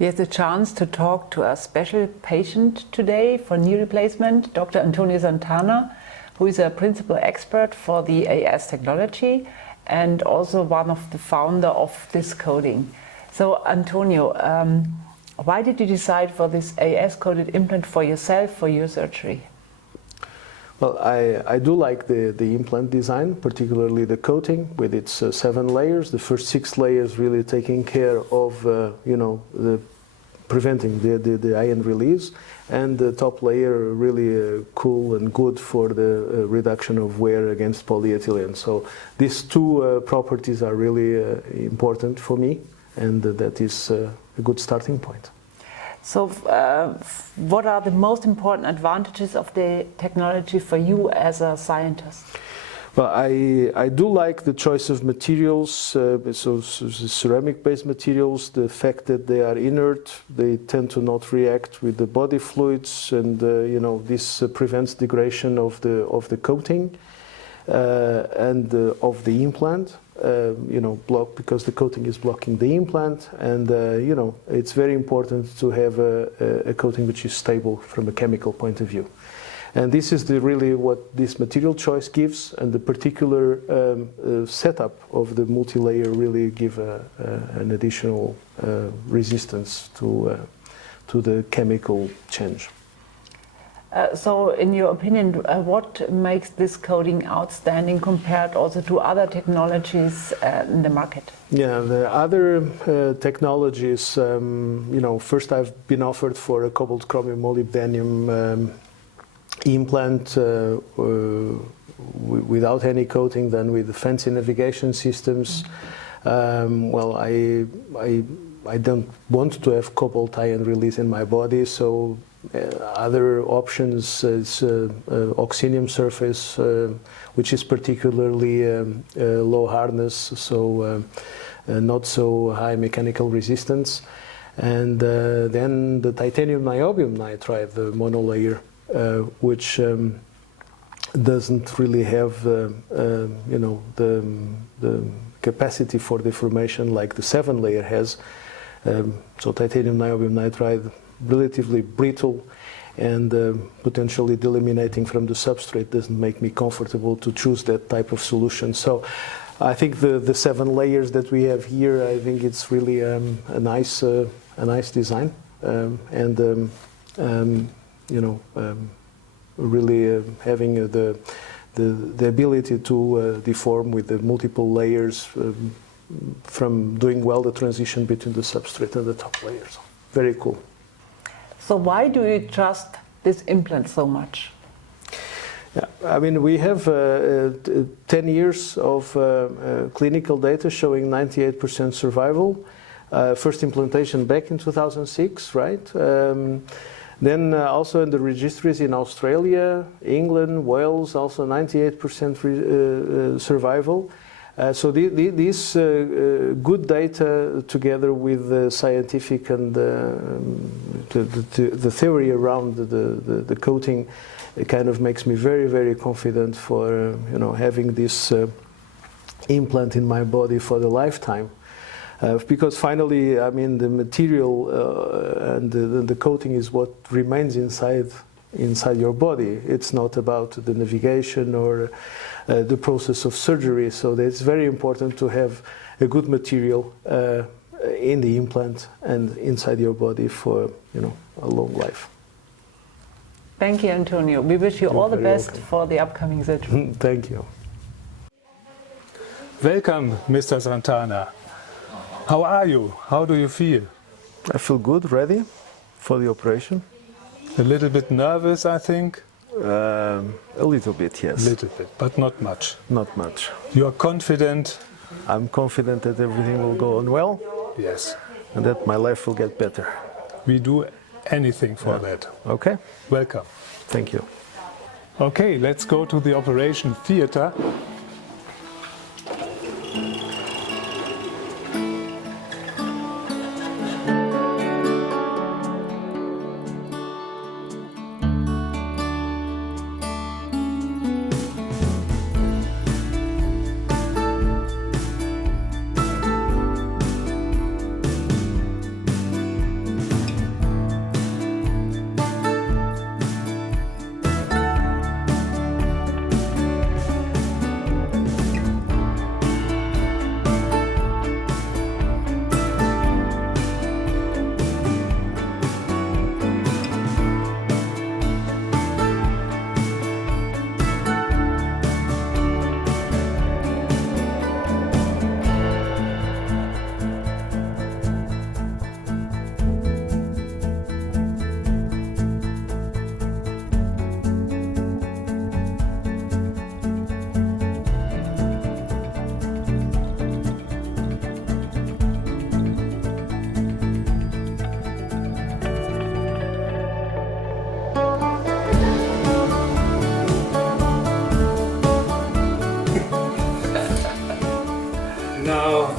We have the chance to talk to a special patient today for knee replacement, Dr. Antonio Santana, who is a principal expert for the AES technology and also one of the founder of this coding. So Antonio, why did you decide for this AES coded implant for yourself, for your surgery? Well, I do like the implant design, particularly the coating with its 7 layers. The first 6 layers really taking care of, preventing the ion release, and the top layer really cool and good for the reduction of wear against polyethylene. So these 2 properties are really important for me, and that is a good starting point. So what are the most important advantages of the technology for you as a scientist? Well, I do like the choice of materials, so ceramic-based materials, the fact that they are inert, they tend to not react with the body fluids, and this prevents degradation of the coating and of the implant. Because the coating is blocking the implant, and it's very important to have a coating which is stable from a chemical point of view. And this is really what this material choice gives, and the particular setup of the multi-layer really give an additional resistance to the chemical change. So in your opinion, what makes this coating outstanding compared also to other technologies in the market? Yeah, the other technologies, first I've been offered for a cobalt chromium molybdenum implant without any coating, then with fancy navigation systems. Well, I don't want to have cobalt ion release in my body, so other options is oxinium surface, which is particularly low hardness, so not so high mechanical resistance. And then the titanium niobium nitride, the monolayer, which doesn't really have the capacity for deformation like the 7 layer has. So titanium niobium nitride, relatively brittle and potentially delaminating from the substrate, doesn't make me comfortable to choose that type of solution. So I think the 7 layers that we have here, I think it's really a nice design, really having the ability to deform with the multiple layers, from doing well the transition between the substrate and the top layers. Very cool. So why do you trust this implant so much? Yeah, I mean, we have 10 years of clinical data showing 98% survival. First implantation back in 2006, right? Then also in the registries in Australia, England, Wales, also 98% survival. So these good data, together with the scientific and the theory around the coating, it kind of makes me very, very confident for having this implant in my body for the lifetime. Because finally, I mean, the material and the coating is what remains inside your body. It's not about the navigation or the process of surgery. So it's very important to have a good material in the implant and inside your body for a long life. Thank you, Antonio. We wish you all the best for the upcoming surgery. Thank you. Welcome, Mr. Santana. How are you? How do you feel? I feel good, ready for the operation. A little bit nervous, I think? A little bit, yes. A little bit, but not much. Not much. You are confident? I'm confident that everything will go on well. Yes. And that my life will get better. We do anything for that. Okay. Welcome. Thank you. Okay, let's go to the operation theater.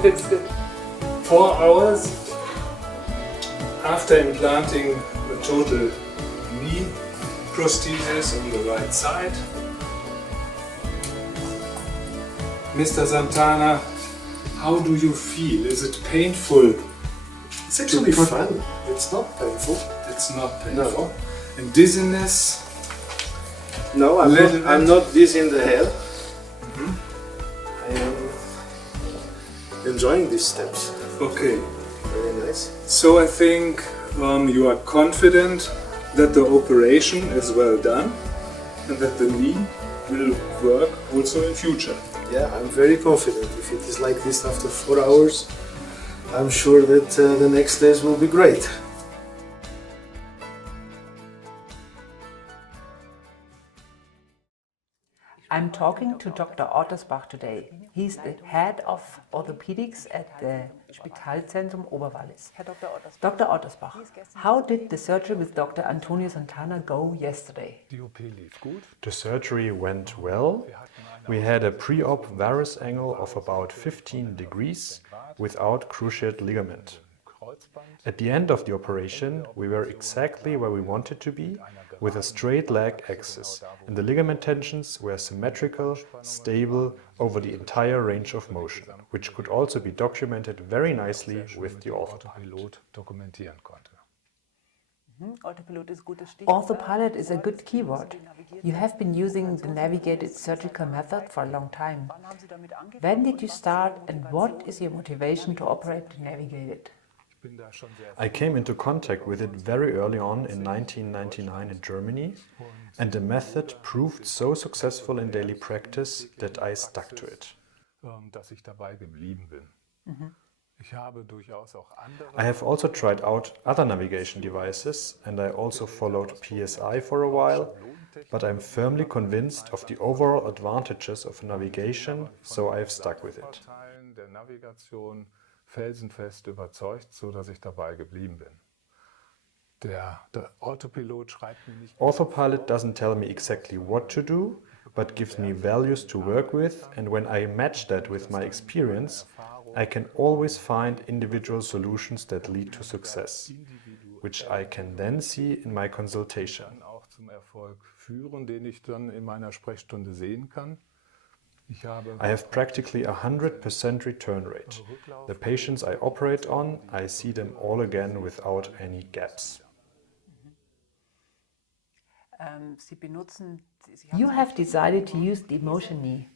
It's 4 hours after implanting the total knee prosthesis on the right side. Mr. Santana, how do you feel? Is it painful? It's actually fun. It's not painful. It's not painful. No. And dizziness? No, I'm not dizzy in the head. I am enjoying these steps. Okay. Very nice. So I think you are confident that the operation is well done and that the knee will work also in future. Yeah, I'm very confident. If it is like this after 4 hours, I'm sure that the next days will be great. I'm talking to Dr. Ottersbach today. He's the head of orthopedics at the Spitalzentrum Oberwallis. Dr. Ottersbach, how did the surgery with Dr. Antonio Santana go yesterday? The surgery went well. We had a pre-op varus angle of about 15 degrees without cruciate ligament. At the end of the operation, we were exactly where we wanted to be, with a straight leg axis, and the ligament tensions were symmetrical, stable over the entire range of motion, which could also be documented very nicely with the orthopilot. Orthopilot is a good keyword. You have been using the navigated surgical method for a long time. When did you start and what is your motivation to operate the navigated? I came into contact with it very early on in 1999 in Germany, and the method proved so successful in daily practice that I stuck to it. I have also tried out other navigation devices, and I also followed PSI for a while, but I'm firmly convinced of the overall advantages of navigation, so I have stuck with it. Felsenfest überzeugt, so dass ich dabei geblieben bin. Der Orthopilot schreibt mir nicht. Orthopilot doesn't tell me exactly what to do, but gives me values to work with, and when I match that with my experience, I can always find individual solutions that lead to success, which I can then see in my consultation. Auch zum Erfolg führen, den ich dann in meiner Sprechstunde sehen kann. I have practically 100% return rate. The patients I operate on, I see them all again without any gaps. You have decided to use the Emotion knee.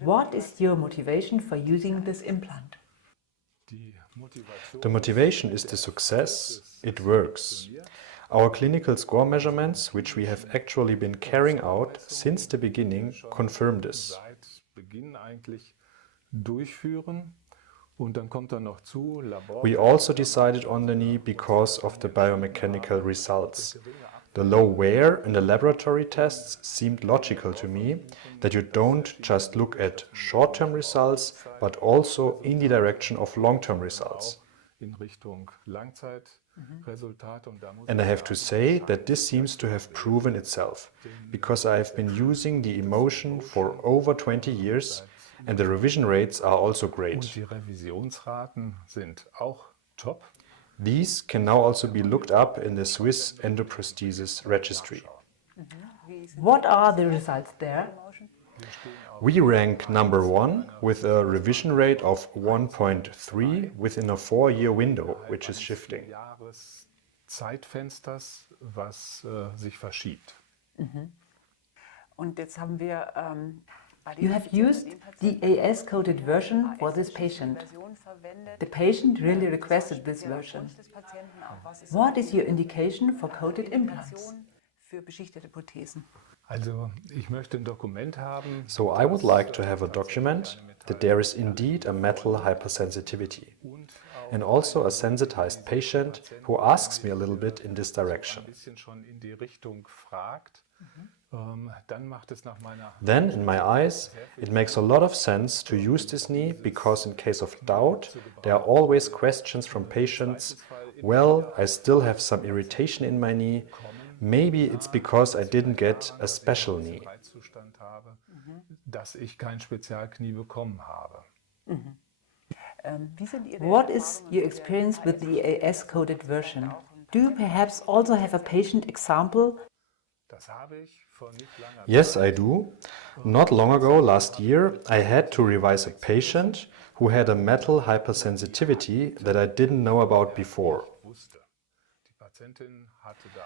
What is your motivation for using this implant? The motivation is the success. It works. Our clinical score measurements, which we have actually been carrying out since the beginning, confirm this. We also decided on the knee because of the biomechanical results. The low wear in the laboratory tests seemed logical to me, that you don't just look at short-term results, but also in the direction of long-term results. And I have to say that this seems to have proven itself, because I have been using the Emotion for over 20 years, and the revision rates are also great. These can now also be looked up in the Swiss endoprosthesis registry. What are the results there? We rank number 1 with a revision rate of 1.3 within a 4-year window, which is shifting. Zeitfensters, was sich verschiebt. You have used the AES-coded version for this patient. The patient really requested this version. What is your indication for coded implants? So I would like to have a document that there is indeed a metal hypersensitivity, and also a sensitized patient who asks me a little bit in this direction. Then, in my eyes, it makes a lot of sense to use this knee, because in case of doubt, there are always questions from patients. Well, I still have some irritation in my knee. Maybe it's because I didn't get a special knee. What is your experience with the AES-coded version? Do you perhaps also have a patient example? Yes, I do. Not long ago, last year, I had to revise a patient who had a metal hypersensitivity that I didn't know about before.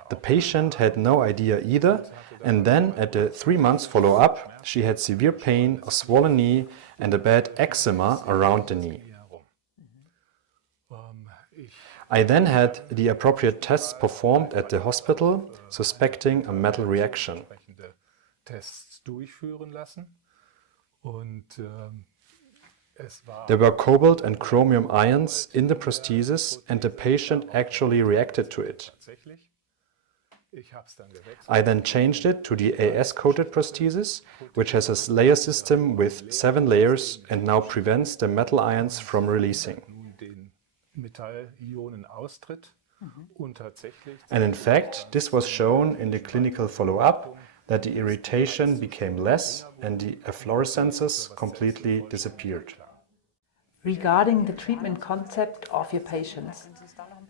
The patient had no idea either, and then at the 3 months follow-up, she had severe pain, a swollen knee, and a bad eczema around the knee. I then had the appropriate tests performed at the hospital, suspecting a metal reaction. There were cobalt and chromium ions in the prosthesis, and the patient actually reacted to it. I then changed it to the AES-coated prosthesis, which has a layer system with 7 layers and now prevents the metal ions from releasing. And in fact, this was shown in the clinical follow-up that the irritation became less and the efflorescences completely disappeared. Regarding the treatment concept of your patients,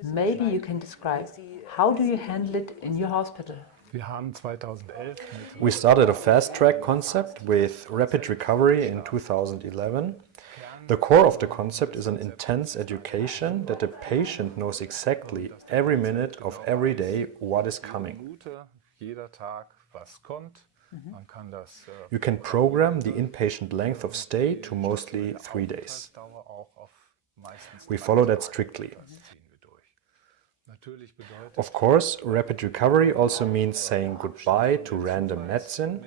maybe you can describe how do you handle it in your hospital? We started a fast-track concept with rapid recovery in 2011. The core of the concept is an intense education that the patient knows exactly every minute of every day what is coming. You can program the inpatient length of stay to mostly 3 days. We follow that strictly. Of course, rapid recovery also means saying goodbye to random medicine.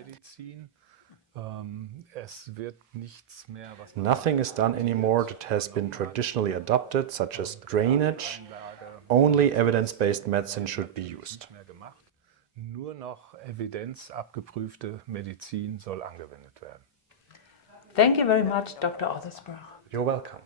Nothing is done anymore that has been traditionally adopted, such as drainage. Only evidence-based medicine should be used. Nur noch evidenzabgeprüfte Medizin soll angewendet werden. Thank you very much, Dr. Othersbrough. You're welcome.